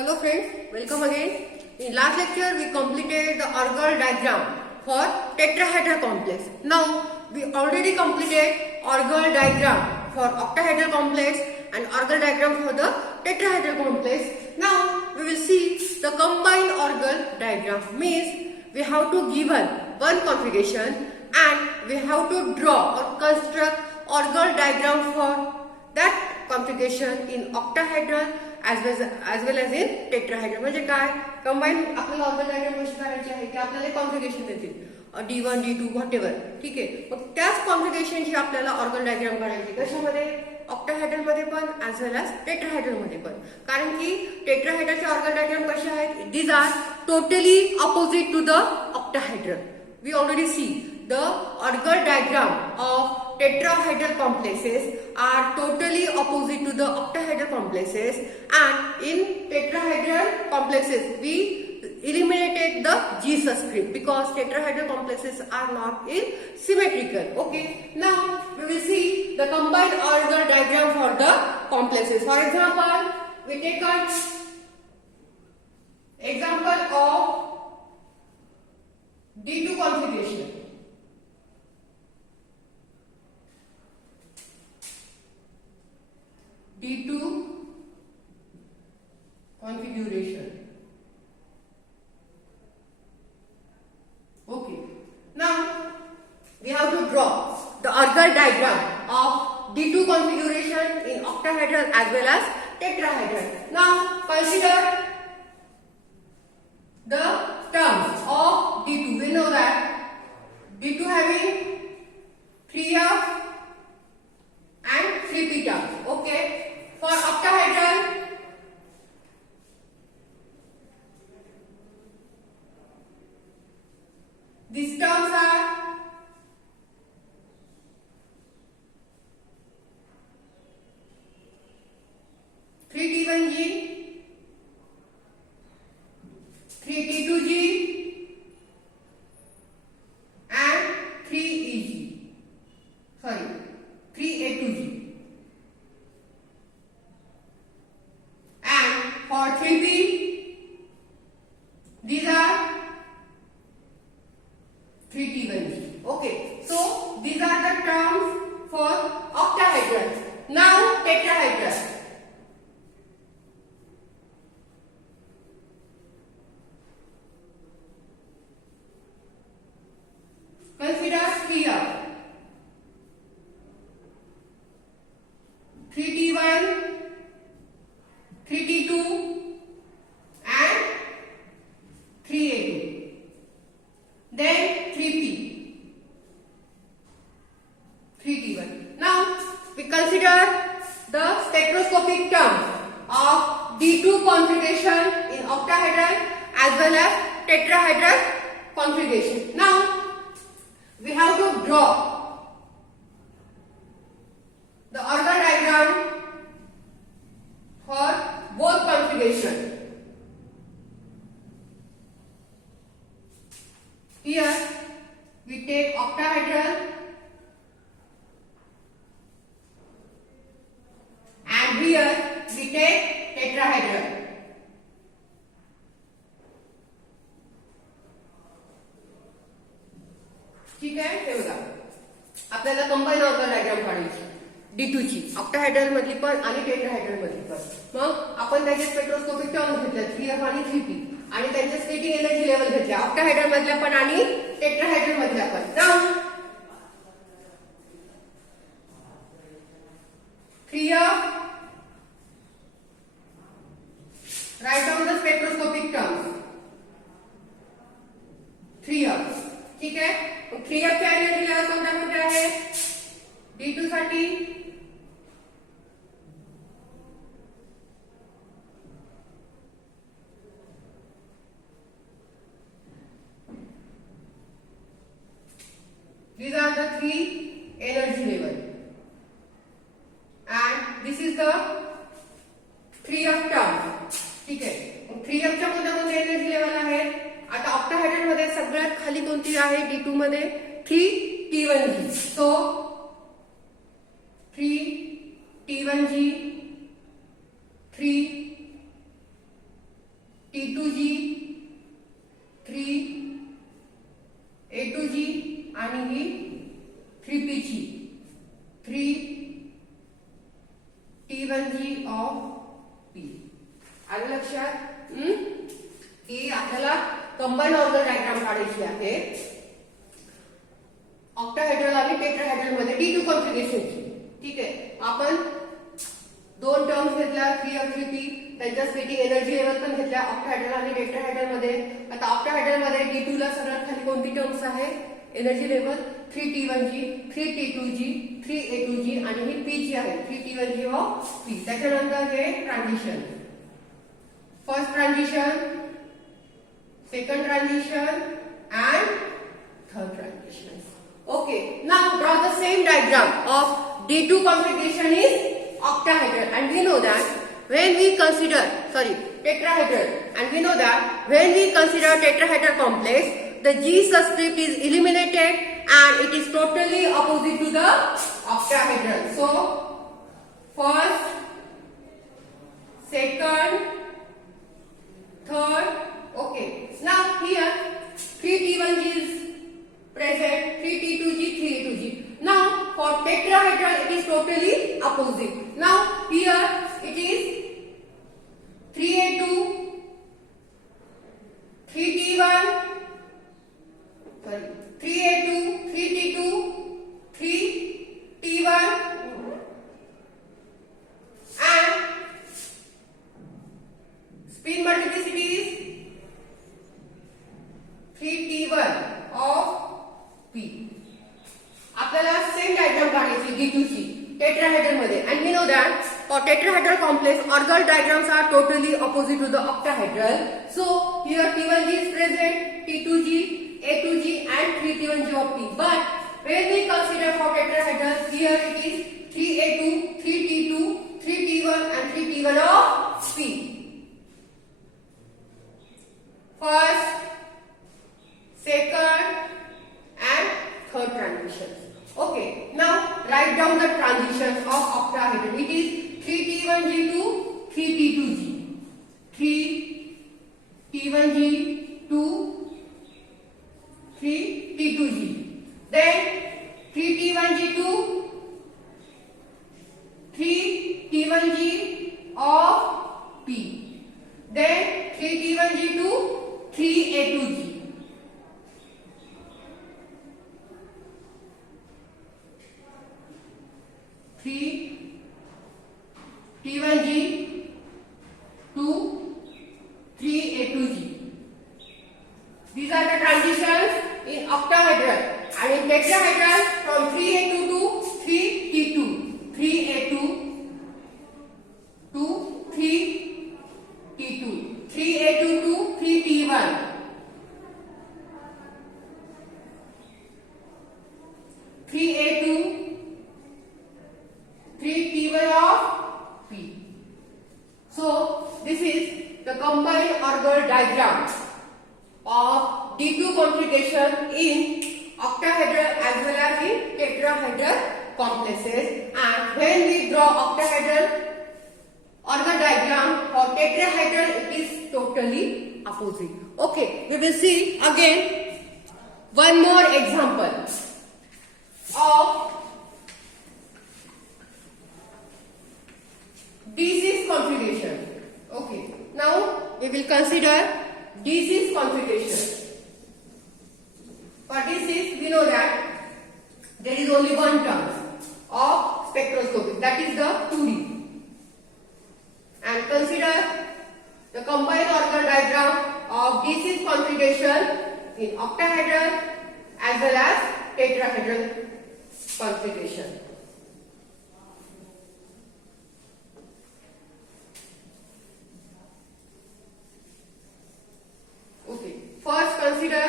Hello friends, welcome again. In last lecture we completed the orgal diagram for tetrahedral complex. Now we already completed orgal diagram for octahedral complex and orgal diagram for the tetrahedral complex. Now we will see the combined orgal diagram. Means we have to given one configuration and we have to draw or construct orgal diagram for that configuration in octahedral as well as in tetrahedral. म्हणजे काय combine आपल्याला Orgel diagram कशी करायची आहे की आपल्याला configuration देतील D1 D2 whatever. ठीक आहे, मग त्याच कॉन्फिगरेशनची आपल्याला ऑर्गल डायग्राम काढायची कशामध्ये ऑक्टाहेड्रल मध्ये पण ऍज वेल एज टेट्राहेड्रल मध्ये पण. कारण की टेट्राहेड्रलचे ऑर्गल डायग्राम कसे आहेत, these are totally opposite to the octahedral. We already see the orgal diagram of tetrahedral complexes are totally opposite to the octahedral complexes, and in tetrahedral complexes we eliminated the G subscript because tetrahedral complexes are not in symmetrical. Okay, now we will see the combined orgal diagram for the complexes. For example, we take an example of D2 configuration. D2 configuration. Okay. Now we have to draw the orgal diagram of D2 configuration in octahedral as well as tetrahedral. Now consider the terms of D2. We know that D2 having 3f and 3p terms. Okay. For octahedral, these terms are 3t1g, 3t2g and 3eg. Sorry, 3a2g. And for 3p, these are 3t1g. Okay, so these are the terms for octahedral. Now tetrahedral. Consider 3f, 3t1, 3t2 and 3a2. Then 3p, 3t1. Now we consider the spectroscopic terms of D2 configuration in octahedral as well as tetrahedral configuration. Now we have to draw the orgal diagram for both configuration. Here we take octahedral and here we take tetrahedral. ठीक आहे, हे बघा आपल्याला combine Orgel diagram काढायची D2 ची octahedral मधली पण आणि tetrahedral मधली पण. मग आपण त्याचे स्पेक्ट्रोस्कोपिक टर्म्स घेतले 3f आणि 3p आणि त्यांचे स्प्लिटिंग एनर्जी लेवल घेतल्या ऑक्टाहेड्रल मधल्या पण आणि टेट्राहेड्रल मधल्या पण. Now 3f, write down the spectroscopic terms 3f. ठीक आहे, 3f च्या एनर्जी लेवल कोणत्या कोणत्या आहेत D2 साठी these are the 3 energy level and this is the 3f term. ठीक आहे, 3f च्या कोणत्या कोणत्या एनर्जी लेवल आहेत. आता ऑक्टाहेड्रल मध्ये सगळ्यात खाली कोणती आहे D2 मध्ये 3t1g. सो 3t1g 3 T2G, 3A2G आणि ही 3P ची 3T1G of P. आलं लक्षात? की आपल्याला कंबाईन ऑर्गन डायग्राम काढायची आहे ऑक्टाहेड्रल आणि टेट्राहेड्रल मध्ये D2 कॉन्फिगरेशनची. ठीक आहे, आपण दोन टर्म्स घेतल्या 3F3P, त्यांच्या स्प्लिटिंग एनर्जी लेवल पण घेतल्या ऑक्टाहेड्रल आणि टेट्राहेड्रल मध्ये. आता ऑक्टाहेड्रल मध्ये D2 ला सगळ्यात खाली कोणती टर्म्स आहे energy level? 3T1G, 3T2G, 3A2G आणि ही P ची आहे 3T1G ऑफ P. त्याच्यानंतर हे transition, first transition, second transition and third transition. Okay, now draw the same diagram of D2 configuration is octahedral, and we know that when we consider tetrahedral, and we know that when we consider tetrahedral complex, the G subscript is eliminated and it is totally opposite to the octahedral. So first, second, third. Okay, now here 3T1G is present, 3T2G, 3A2G. Now for tetrahedral it is totally opposite. Now here it is 3A2, 3T1, 3A2, 3T2, 3T1 and spin multiplicity is 3T1 of P. आपल्याला same diagram काढायची D2 ची tetrahedral मध्ये, and we know that for tetrahedral complex orbital diagrams are totally opposite to the octahedral. So here T1G is present, T2G, A2G and 3T1G of P. But when we consider for tetrahedral, here it is 3A2, 3T2, 3T1 and 3T1 of P. First, second and third transitions. Okay, now write down the transitions of octahedral. It is 3T1G to 3T2G, 3T1G to 3T2G, then 3T1G to 3T1G of P, then 3T1G to 3A2G. 3T1G to 3A2G. These are the transitions in octahedral, and in tetrahedral from 3A2 to 3T2, 3A2 to 3T2, 3A2 to 3T1, 3A2, 3T1 of P. So this is the combined orbital diagram of D2 configuration in octahedral as well as in tetrahedral complexes. And when we draw octahedral orbital diagram for tetrahedral, it is totally opposite. Okay, we will see again one more example of D6 configuration. Okay, now we will consider D6 configuration. For D6, we know that there is only one term of spectroscopy, that is the 2D. And consider the combined orbital diagram of D6 configuration in octahedral as well as tetrahedral configuration. Okay, first consider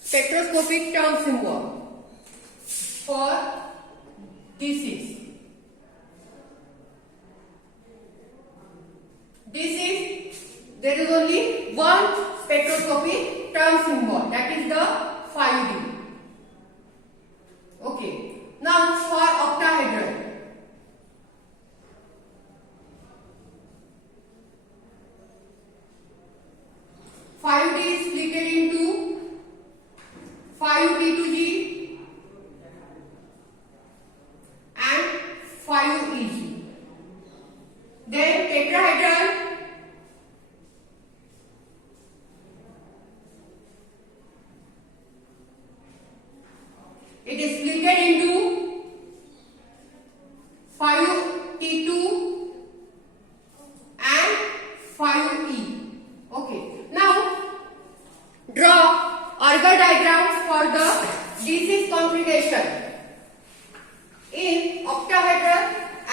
spectroscopic term symbol for D6. There is only one spectroscopic term symbol, that is the 5D. Okay, now for octahedral. then tetrahedral, it is split into 5T2 and 5E. Okay. Now draw organ diagrams for the D6 configuration in octahedral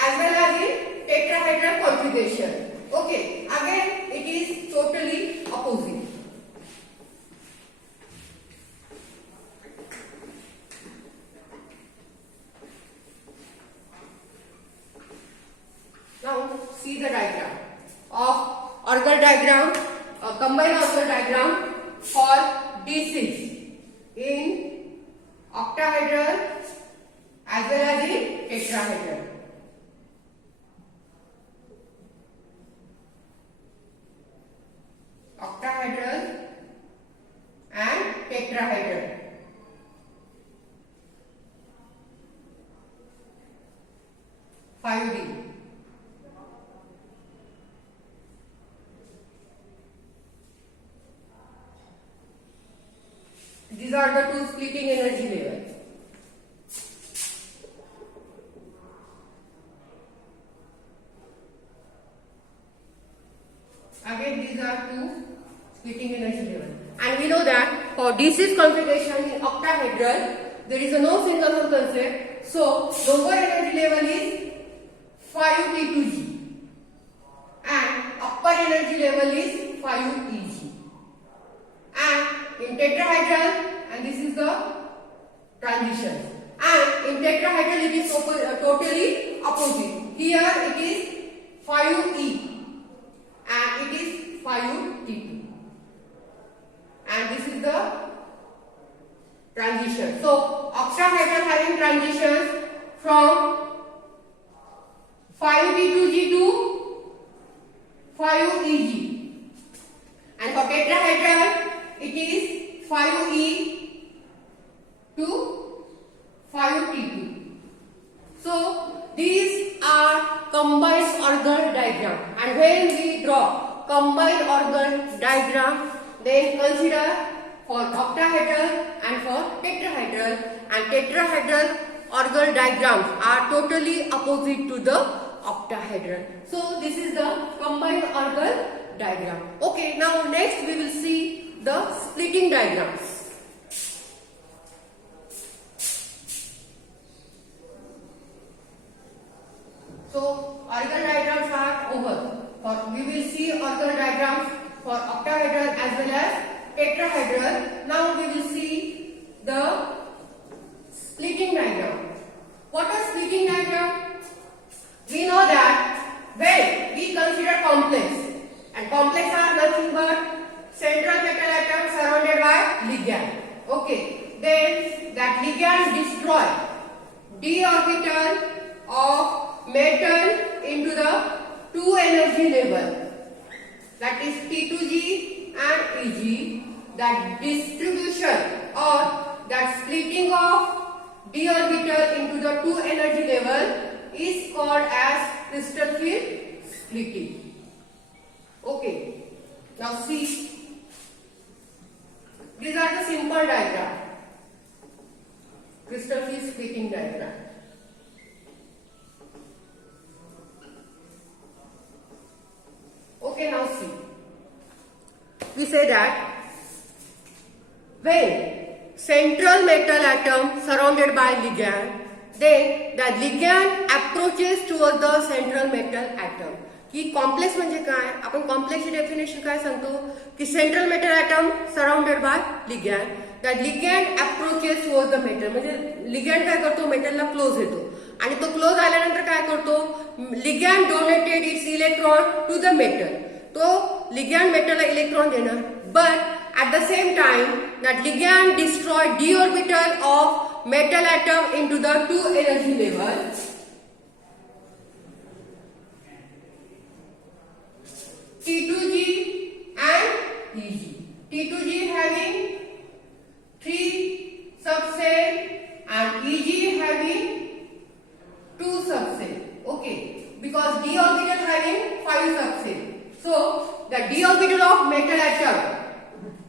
as well as in tetrahedral configuration. Okay. Again, it is totally opposite. Now see the diagram of organ diagram, combined organ diagram for D6 in octahedral as well as in tetrahedral. Octahedral and tetrahedral. Five D. These are the two splitting energy levels. Again, these are two splitting energy levels. And we know that for D6 configuration in octahedral, there is no single one concept. So, lower energy level is 5T2G and upper energy level is 5EG. And in tetrahedral, and this is the transition. And in tetrahedral, it is totally opposite. Here it is 5E and it is 5T2. And this is the transition. So, octahedral having transitions from 5T2G to 5EG. And for tetrahedral, it is 5E to 5T2. So, these are combined organ diagram. And when we draw combined organ diagram, then consider for octahedral and for tetrahedral. And tetrahedral organ diagrams are totally opposite to the octahedral. So, this is the combined organ diagram. Okay, now next we will see the splitting diagrams. So, organ diagrams are over. We will see organ diagrams for octahedral as well as tetrahedral. Now we will see the splitting diagram. What is splitting diagram? We know that when we consider complex, and complex are nothing but central metal atom surrounded by ligand. Okay, then that ligand destroy d orbital of metal into the two energy level, that is T2G and EG. That distribution or that splitting of d orbital into the two energy level is called as crystal field splitting. Okay, now see, these are the simple diagram, crystal field splitting diagram. Okay, now see, we say that when central metal atom surrounded by ligand, then the ligand approaches towards the central metal atom. की complex म्हणजे काय, आपण कॉम्प्लेक्सची definition काय सांगतो की central metal atom surrounded by ligand, that ligand approaches towards the metal. म्हणजे ligand काय करतो, मेटलला क्लोज येतो आणि तो क्लोज आल्यानंतर काय करतो, ligand donated its electron to the metal. तो लिगॅंड मेटलला इलेक्ट्रॉन देणार, but at the same time that ligand destroy d orbital of metal atom into the two energy levels. T2G and EG. T2G having 3 subset and EG having 2 subset. Okay, because d orbital having the d orbital of metal atom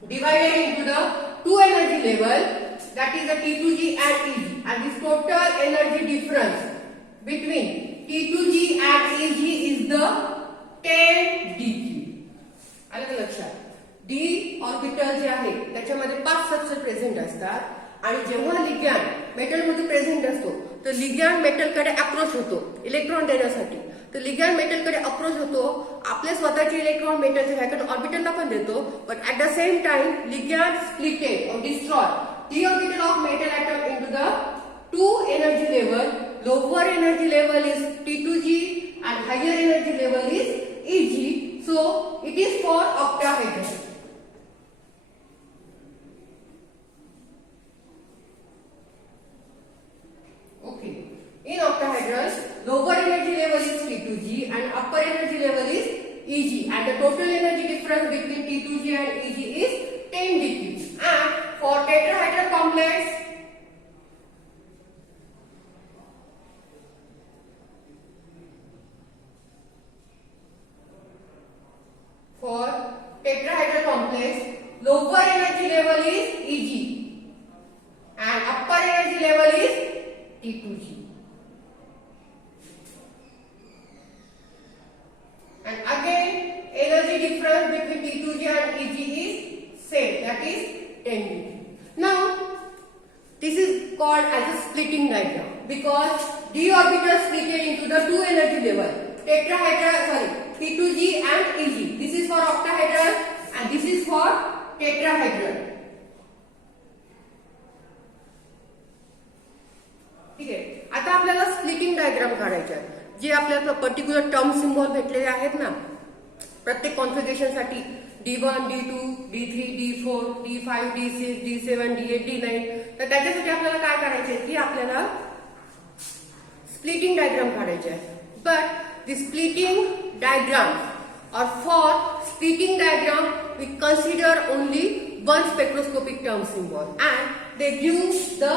divided into the two energy level, that is the T2G and Eg, and this total energy difference between T2G and Eg is the 10 dq. आलं का लक्षात? D orbital जे आहे त्याच्यामध्ये 5 subshell present असतात आणि जेव्हा ligand मेटलमध्ये present असतो तर लिगॅंड मेटलकडे अप्रोच होतो इलेक्ट्रॉन देण्यासाठी. तर लिगॅंड मेटलकडे अप्रोच होतो, आपले स्वतःचे इलेक्ट्रॉन मेटलचे व्हॅकंट ऑर्बिटलला पण देतो, but at the same time ligand splitted or destroy the orbital of metal atom into the two energy level. Lower energy level is T2G and higher energy level is Eg. So it is for octahedral. Okay. In octahedral, lower energy level is T2G and upper energy level is Eg, and the total energy difference between T2G and Eg is 10 dq. And for tetrahedral complex, lower energy level is Eg and upper energy level is T2G. And again, energy difference between T2G and Eg is same, that is 10 dq. Now, this is called as a splitting diagram because d orbital split into the two energy level, T2G and Eg. This is for octahedral and this is for tetrahedral. ठीक आहे. आता आपल्याला splitting diagram काढायचे आहे, जे आपल्याला particular term symbol भेटलेले आहेत ना प्रत्येक कॉन्फिगरेशन साठी D1, D2, D3, D4, D5, D6, D7, D8, D9. तर त्याच्यासाठी आपल्याला काय करायचे की आपल्याला स्प्लिटिंग डायग्राम काढायचे आहे. But the splitting diagram or for splitting diagram we consider only one spectroscopic term symbol and they give the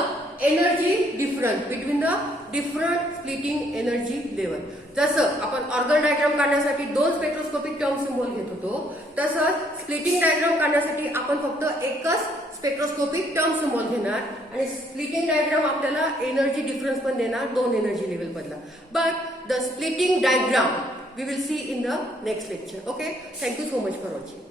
energy difference between the different splitting energy level. जसं आपण ऑर्गन डायग्राम काढण्यासाठी दोन spectroscopic term symbol घेत होतो, तसंच splitting diagram काढण्यासाठी आपण फक्त एकच स्पेक्ट्रोस्कोपिक टर्म सिम्बॉल घेणार आणि स्प्लिटिंग डायग्राम आपल्याला एनर्जी डिफरन्स पण देणार दोन एनर्जी लेवल मधला. But the splitting diagram we will see in the next lecture. Okay, thank you so much for watching.